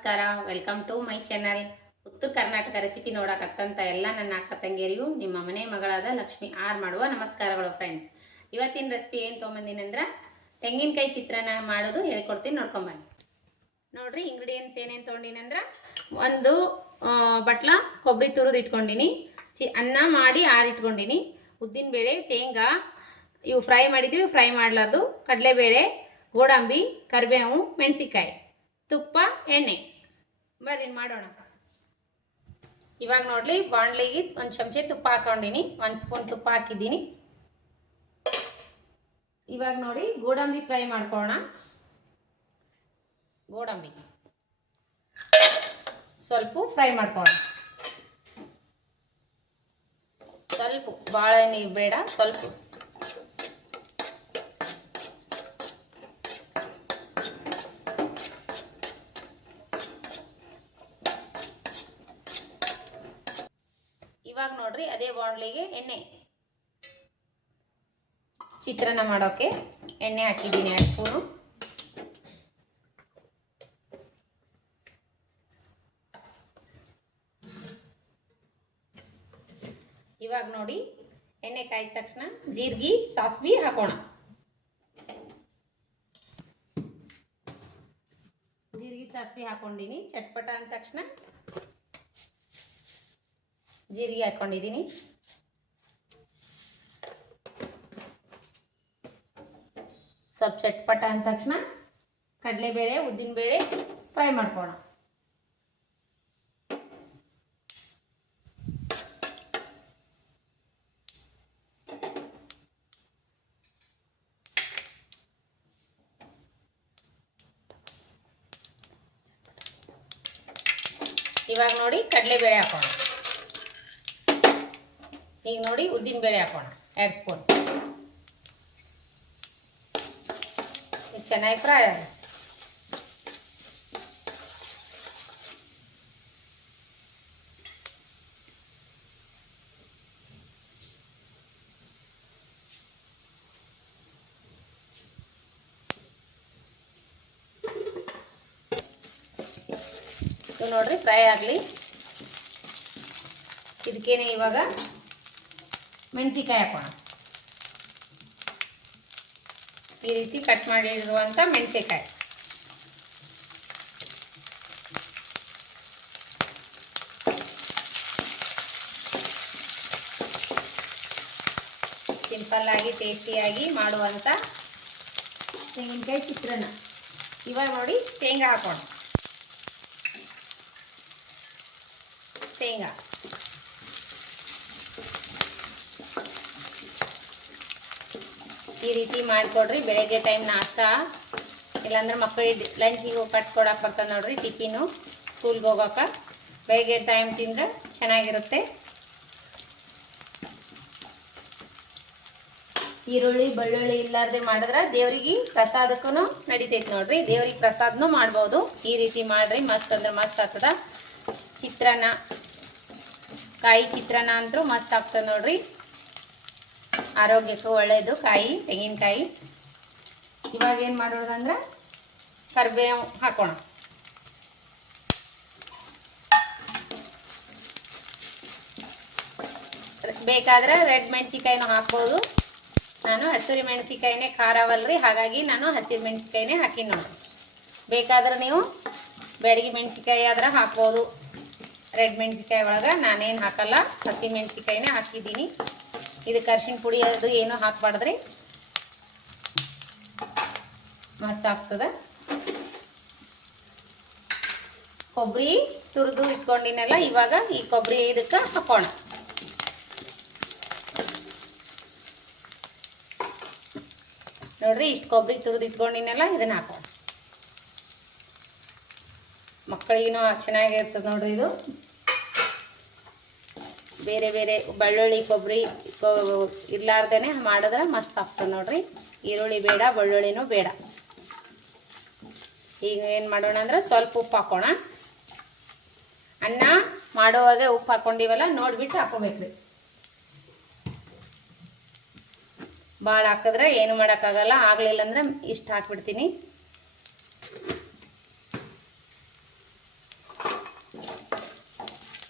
ನಮಸ್ಕಾರ. Welcome to my channel. Uttara Karnataka recipe ನೋಡಕತ್ತಂತ ಎಲ್ಲ ನನ್ನ ಅಕ್ಕ ತಂಗಿಯರಿಗೂ ನಿಮ್ಮ ಮನೆ ಮಗಳಾದ ಲಕ್ಷ್ಮಿ ಆರ್ ಮಾಡುವ ನಮಸ್ಕಾರಗಳು ಫ್ರೆಂಡ್ಸ್. ಇವತ್ತಿನ ರೆಸಿಪಿ ಏನು ತೊಗೊಂಬಂದಿನಂದ್ರೆ ತೆಂಗಿನಕಾಯಿ ಚಿತ್ರಾನ್ನ ಮಾಡೋದು ಹೇಳ್ಕೊಡ್ತೀನಿ, ನೋಡ್ಕೊಂಬನ್ನಿ. ನೋಡ್ರಿ, ಇಂಗ್ರೀಡಿಯೆಂಟ್ಸ್ ಏನೇನು ತೊಗೊಂಡಿನಂದ್ರೆ ಒಂದು ಬಟ್ಲ ಕೊಬ್ಬರಿ ತುರಿದು ಇಟ್ಕೊಂಡಿನಿ, ಅನ್ನ ಮಾಡಿ ಆರಿಟ್ಕೊಂಡಿನಿ, ಉದ್ದಿನಬೇಳೆ, ಶೇಂಗಾ ಇವು ಫ್ರೈ ಮಾಡಿದ್ವಿ, ಫ್ರೈ ಮಾಡಲಾರ್ದು, ಕಡಲೆಬೇಳೆ, ಗೋಡಂಬಿ, ಕರಿಬೇವು, ಮೆಣಸಿಕಾಯಿ, ತುಪ್ಪ, ಎಣ್ಣೆ. ಬರ್ರಿ ಮಾಡೋಣ. ಇವಾಗ ನೋಡ್ಲಿ, ಬಾಣಲಿಗೆ ಒಂದು ಚಮಚೆ ತುಪ್ಪ ಹಾಕೊಂಡಿನಿ, 1 ಸ್ಪೂನ್ ತುಪ್ಪ ಹಾಕಿದ್ದೀನಿ. ಇವಾಗ ನೋಡಿ ಗೋಡಂಬಿ ಫ್ರೈ ಮಾಡ್ಕೊಳ್ಳೋಣ. ಗೋಡಂಬಿ ಸ್ವಲ್ಪ ಫ್ರೈ ಮಾಡ್ಕೊಳ್ಳೋಣ. ಸ್ವಲ್ಪ ಭಾಳ ನೀರು ಬೇಡ, ಸ್ವಲ್ಪ. ಇವಾಗ ನೋಡ್ರಿ, ಅದೇ ಬಾಣಲಿಗೆ ಎಣ್ಣೆ, ಚಿತ್ರಾನ್ನ ಮಾಡೋಕೆ ಎಣ್ಣೆ ಹಾಕಿದ್ದೀನಿ 2 ಸ್ಪೂನು. ಇವಾಗ ನೋಡಿ, ಎಣ್ಣೆ ಕಾಯ್ದ ತಕ್ಷಣ ಜೀರಿಗೆ, ಸಾಸಿವೆ ಹಾಕೋಣ. ಜೀರಿಗೆ ಸಾಸಿವೆ ಹಾಕೊಂಡಿನಿ. ಚಟ್ಪಟ ಅಂದ ತಕ್ಷಣ ಜೀರಿಗೆ ಹಾಕೊಂಡಿದ್ದೀನಿ. ಸ್ವಲ್ಪ ಚಟ್ಪಟ ಅಂದ ತಕ್ಷಣ ಕಡಲೆಬೇಳೆ, ಉದ್ದಿನಬೇಳೆ ಫ್ರೈ ಮಾಡ್ಕೋಣ. ಇವಾಗ ನೋಡಿ ಕಡಲೆಬೇಳೆ ಹಾಕೋಣ. ಈಗ ನೋಡಿ ಉದ್ದಿನಬೇಳೆ ಹಾಕೋಣ 2 ಸ್ಪೂನ್. ಚೆನ್ನಾಗಿ ಫ್ರೈ ಆಗ. ನೋಡ್ರಿ, ಫ್ರೈ ಆಗಲಿ. ಇದಕ್ಕೇನೆ ಇವಾಗ ಮೆಣಸಿಕಾಯಿ ಹಾಕೋಣ. ಈ ರೀತಿ ಕಟ್ ಮಾಡಿರುವಂಥ ಮೆಣಸಿಕಾಯಿ. ಸಿಂಪಲ್ ಆಗಿ ಟೇಸ್ಟಿಯಾಗಿ ಮಾಡುವಂಥ ತೆಂಗಿನಕಾಯಿ ಚಿತ್ರಾನ್ನ. ಇವಾಗ ನೋಡಿ ಶೇಂಗಾ ಹಾಕೋಣ. ಶೇಂಗಾ ಈ ರೀತಿ ಮಾಡಿಕೊಡ್ರಿ. ಬೆಳಗ್ಗೆ ಟೈಮ್ ನಾಷ್ಟ, ಇಲ್ಲಾಂದ್ರೆ ಮಕ್ಕಳಿಗೆ ಲಂಚಿಗೆ ಕಟ್ಕೊಡಕ್ಕೆ ಬರ್ತದೆ ನೋಡ್ರಿ, ಟಿಫಿನು ಸ್ಕೂಲ್ಗೆ ಹೋಗೋಕೆ. ಬೆಳಗ್ಗೆ ಟೈಮ್ ತಿಂದ್ರೆ ಚೆನ್ನಾಗಿರುತ್ತೆ. ಈರುಳ್ಳಿ ಬೆಳ್ಳುಳ್ಳಿ ಇಲ್ಲಾರ್ದೆ ಮಾಡಿದ್ರೆ ದೇವ್ರಿಗೆ ಪ್ರಸಾದಕ್ಕೂ ನಡಿತೈತೆ ನೋಡ್ರಿ. ದೇವ್ರಿಗೆ ಪ್ರಸಾದನೂ ಮಾಡ್ಬೋದು. ಈ ರೀತಿ ಮಾಡ್ರಿ, ಮಸ್ತ್ ಅಂದ್ರೆ ಮಸ್ತ್ ಆಗ್ತದ. ಚಿತ್ರಾನ್ನ, ಕಾಯಿ ಚಿತ್ರಾನ್ನ ಅಂತೂ ಮಸ್ತ್ ಆಗ್ತದೆ ನೋಡ್ರಿ. ಆರೋಗ್ಯಕ್ಕೂ ಒಳ್ಳೆಯದು ಕಾಯಿ, ತೆಂಗಿನಕಾಯಿ. ಇವಾಗ ಏನು ಮಾಡೋದಂದ್ರೆ ಕರಿಬೇವು ಹಾಕೋಣ. ಬೇಕಾದ್ರೆ ರೆಡ್ ಮೆಣಸಿಕಾಯಿನೂ ಹಾಕ್ಬೋದು. ನಾನು ಹಸಿರು ಮೆಣಸಿಕಾಯಿನೇ ಖಾರವಲ್ರಿ, ಹಾಗಾಗಿ ನಾನು ಹಸಿರು ಮೆಣಸಿಕಾಯಿನೇ ಹಾಕಿನಿ ನೋಡ್ರಿ. ಬೇಕಾದ್ರೆ ನೀವು ಬ್ಯಾಡಗಿ ಮೆಣಸಿಕಾಯಿ ಆದ್ರೆ ಹಾಕ್ಬೋದು. ರೆಡ್ ಮೆಣಸಿಕಾಯಿ ಒಳಗೆ ನಾನೇನು ಹಾಕಲ್ಲ, ಹಸಿ ಮೆಣಸಿಕಾಯಿನೇ ಹಾಕಿದ್ದೀನಿ. ಇದಕ್ಕೆ ಅರಿಶಿಣ ಪುಡಿ ಅದು ಏನೂ ಹಾಕಬಾರ್ದ್ರಿ, ಮಸ್ತ್ ಆಗ್ತದೆ. ಕೊಬ್ಬರಿ ತುರಿದು ಇಟ್ಕೊಂಡಿನಲ್ಲ, ಇವಾಗ ಈ ಕೊಬ್ಬರಿ ಇದಕ್ಕೆ ಹಾಕೋಣ. ನೋಡ್ರಿ, ಇಷ್ಟು ಕೊಬ್ಬರಿ ತುರಿದು ಇಟ್ಕೊಂಡಿನಲ್ಲ, ಇದನ್ನ ಹಾಕೋಣ. ಮಕ್ಕಳಿಗೂ ಚೆನ್ನಾಗಿರ್ತದೆ ನೋಡ್ರಿ. ಇದು ಬೇರೆ ಬೇರೆ ಬೆಳ್ಳುಳ್ಳಿ ಕೊಬ್ಬರಿ ಇರ್ಲಾರ್ದೇನೆ ಮಾಡಿದ್ರೆ ಮಸ್ತ್ ಆಗ್ತದೆ ನೋಡ್ರಿ. ಈರುಳ್ಳಿ ಬೇಡ, ಬೆಳ್ಳುಳ್ಳಿನೂ ಬೇಡ. ಈಗ ಏನು ಮಾಡೋಣ ಅಂದ್ರೆ ಸ್ವಲ್ಪ ಉಪ್ಪು ಹಾಕೋಣ. ಅನ್ನ ಮಾಡುವಾಗ ಉಪ್ಪು ಹಾಕೊಂಡಿವಲ್ಲ, ನೋಡ್ಬಿಟ್ಟು ಹಾಕೋಬೇಕ್ರಿ. ಭಾಳ ಹಾಕಿದ್ರೆ ಏನು ಮಾಡೋಕ್ಕಾಗಲ್ಲ. ಆಗಲಿಲ್ಲ ಅಂದ್ರೆ ಇಷ್ಟು ಹಾಕ್ಬಿಡ್ತೀನಿ.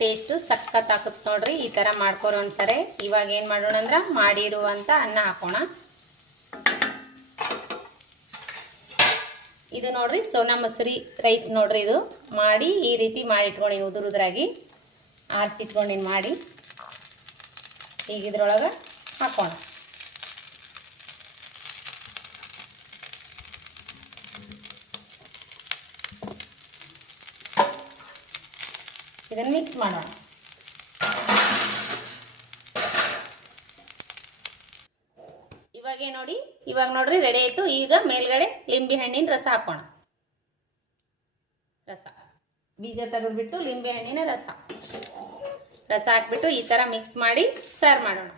ಟೇಸ್ಟು ಸಖತ್ ಹಾಕುತ್ತೆ ನೋಡ್ರಿ. ಈ ಥರ ಮಾಡ್ಕೊರೋ ಒಂದ್ಸರಿ. ಇವಾಗ ಏನು ಮಾಡೋಣ ಅಂದ್ರೆ ಮಾಡಿರುವಂಥ ಅನ್ನ ಹಾಕೋಣ. ಇದು ನೋಡ್ರಿ ಸೋನಾ ಮಸೂರಿ ರೈಸ್ ನೋಡ್ರಿ. ಇದು ಮಾಡಿ ಈ ರೀತಿ ಮಾಡಿಟ್ಕೊಂಡಿನಿ, ಉದುರಾಗಿ ಆರಿಸಿಟ್ಕೊಂಡಿನಿ ಮಾಡಿ. ಈಗ ಇದ್ರೊಳಗೆ ಹಾಕೋಣ. ಇದನ್ನು ಮಿಕ್ಸ್ ಮಾಡೋಣ. ಇವಾಗ ನೋಡ್ರಿ ರೆಡಿ ಆಯ್ತು. ಈಗ ಮೇಲ್ಗಡೆ ಲಿಂಬೆ ಹಣ್ಣಿನ ರಸ ಹಾಕೋಣ. ಬೀಜ ತೆಗೆದ್ಬಿಟ್ಟು ಲಿಂಬೆ ಹಣ್ಣಿನ ರಸ ಹಾಕ್ಬಿಟ್ಟು ಈ ತರ ಮಿಕ್ಸ್ ಮಾಡಿ ಸರ್ವ್ ಮಾಡೋಣ.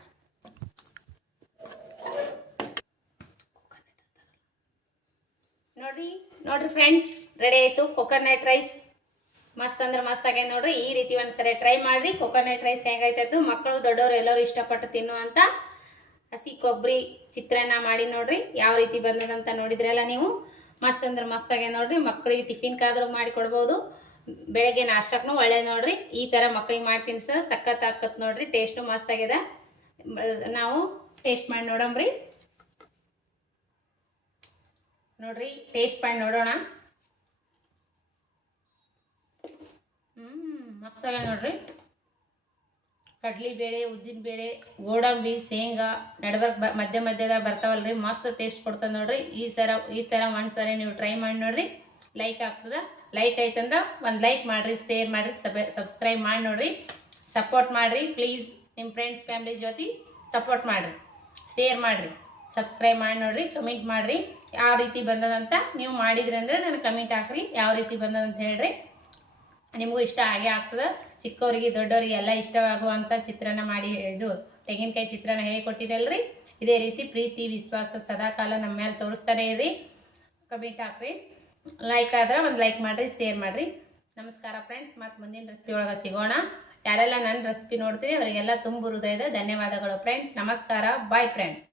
ನೋಡ್ರಿ ಫ್ರೆಂಡ್ಸ್, ರೆಡಿ ಆಯ್ತು ಕೊಕೊನಟ್ ರೈಸ್. ಮಸ್ತ್ ಅಂದ್ರೆ ಮಸ್ತ್ ಆಗೈತೆ ನೋಡ್ರಿ. ಈ ರೀತಿ ಒಂದ್ಸರಿ ಟ್ರೈ ಮಾಡ್ರಿ. ಕೊಕೊನಟ್ ರೈಸ್ ಹೆಂಗೈತು, ಮಕ್ಕಳು ದೊಡ್ಡವರು ಎಲ್ಲರೂ ಇಷ್ಟಪಟ್ಟು ತಿನ್ನುವಂತ ಹಸಿ ಕೊಬ್ಬರಿ ಚಿತ್ರಾನ್ನ ಮಾಡಿ ನೋಡ್ರಿ. ಯಾವ ರೀತಿ ಬಂದದಂತ ನೋಡಿದ್ರಲ್ಲ ನೀವು. ಮಸ್ತ್ ಅಂದ್ರೆ ಮಸ್ತ್ ಆಗೈತೆ ನೋಡ್ರಿ. ಮಕ್ಕಳಿಗೆ ಟಿಫಿನ್ ಕಾದ್ರೂ ಮಾಡಿ ಕೊಡ್ಬೋದು, ಬೆಳಗ್ಗೆ ನಾಷ್ಟಕ್ಕೂ ಒಳ್ಳೆ ನೋಡ್ರಿ. ಈ ತರ ಮಕ್ಕಳಿಗೆ ಮಾಡಿ ತಿನ್ಸ ಸಖತ್ ಹಾಕತ್ ನೋಡ್ರಿ. ಟೇಸ್ಟು ಮಸ್ತ್ ಆಗ್ಯದ. ನಾವು ಟೇಸ್ಟ್ ಮಾಡಿ ನೋಡಮ್ರಿ. ನೋಡ್ರಿ ಟೇಸ್ಟ್ ಮಾಡಿ ನೋಡೋಣ. ಮಸ್ತ್ ಆಗ್ಯದ ನೋಡ್ರಿ. ಕಡ್ಲಿ ಬೇಳೆ, ಉದ್ದಿನ ಬೇಳೆ, ಗೋಡಂಬಿ, ಶೇಂಗಾ ನಡ್ಬರ್ಕ್ ಮಧ್ಯದಾಗ ಬರ್ತಾವಲ್ರಿ. ಮಸ್ತ್ ಟೇಸ್ಟ್ ಕೊಡ್ತದ ನೋಡ್ರಿ. ಈ ತರ ಒಂದ್ಸರಿ ನೀವು ಟ್ರೈ ಮಾಡಿ ನೋಡ್ರಿ. ಲೈಕ್ ಆಗ್ತದ. ಲೈಕ್ ಆಯ್ತಂದ್ರೆ ಒಂದು ಲೈಕ್ ಮಾಡ್ರಿ, ಶೇರ್ ಮಾಡ್ರಿ, ಸಬ್ಸ್ಕ್ರೈಬ್ ಮಾಡಿ ನೋಡ್ರಿ. ಸಪೋರ್ಟ್ ಮಾಡ್ರಿ ಪ್ಲೀಸ್. ನಿಮ್ಮ ಫ್ರೆಂಡ್ಸ್ ಫ್ಯಾಮಿಲಿ ಜೊತೆ ಸಪೋರ್ಟ್ ಮಾಡ್ರಿ, ಶೇರ್ ಮಾಡ್ರಿ, ಸಬ್ಸ್ಕ್ರೈಬ್ ಮಾಡಿ ನೋಡ್ರಿ. ಕಮೆಂಟ್ ಮಾಡ್ರಿ ಯಾವ ರೀತಿ ಬಂದದಂತ. ನೀವು ಮಾಡಿದ್ರಿ ಅಂದ್ರೆ ನನಗೆ ಕಮೆಂಟ್ ಹಾಕ್ರಿ ಯಾವ ರೀತಿ ಬಂದದಂತ ಹೇಳ್ರಿ. ನಿಮಗೂ ಇಷ್ಟ ಆಗೇ ಆಗ್ತದೆ. ಚಿಕ್ಕವರಿಗೆ ದೊಡ್ಡವರಿಗೆ ಎಲ್ಲ ಇಷ್ಟವಾಗುವಂಥ ಚಿತ್ರಾನ್ನ ಮಾಡಿ, ಇದು ತೆಂಗಿನಕಾಯಿ ಚಿತ್ರಾನ್ನ ಹೇಗೆ ಕೊಟ್ಟಿದ್ದಲ್ರಿ. ಇದೇ ರೀತಿ ಪ್ರೀತಿ ವಿಶ್ವಾಸ ಸದಾಕಾಲ ನಮ್ಮ ಮೇಲೆ ತೋರಿಸ್ತಾನೆ ಇರ್ರಿ. ಕಮೆಂಟ್ ಹಾಕ್ರಿ. ಲೈಕ್ ಆದ್ರೆ ಒಂದು ಲೈಕ್ ಮಾಡಿರಿ, ಶೇರ್ ಮಾಡಿರಿ. ನಮಸ್ಕಾರ ಫ್ರೆಂಡ್ಸ್. ಮತ್ತು ಮುಂದಿನ ರೆಸಿಪಿ ಒಳಗೆ ಸಿಗೋಣ. ಯಾರೆಲ್ಲ ನನ್ನ ರೆಸಿಪಿ ನೋಡ್ತೀರಿ ಅವರಿಗೆಲ್ಲ ತುಂಬ ಹೃದಯದ ಧನ್ಯವಾದಗಳು ಫ್ರೆಂಡ್ಸ್. ನಮಸ್ಕಾರ. Bye friends.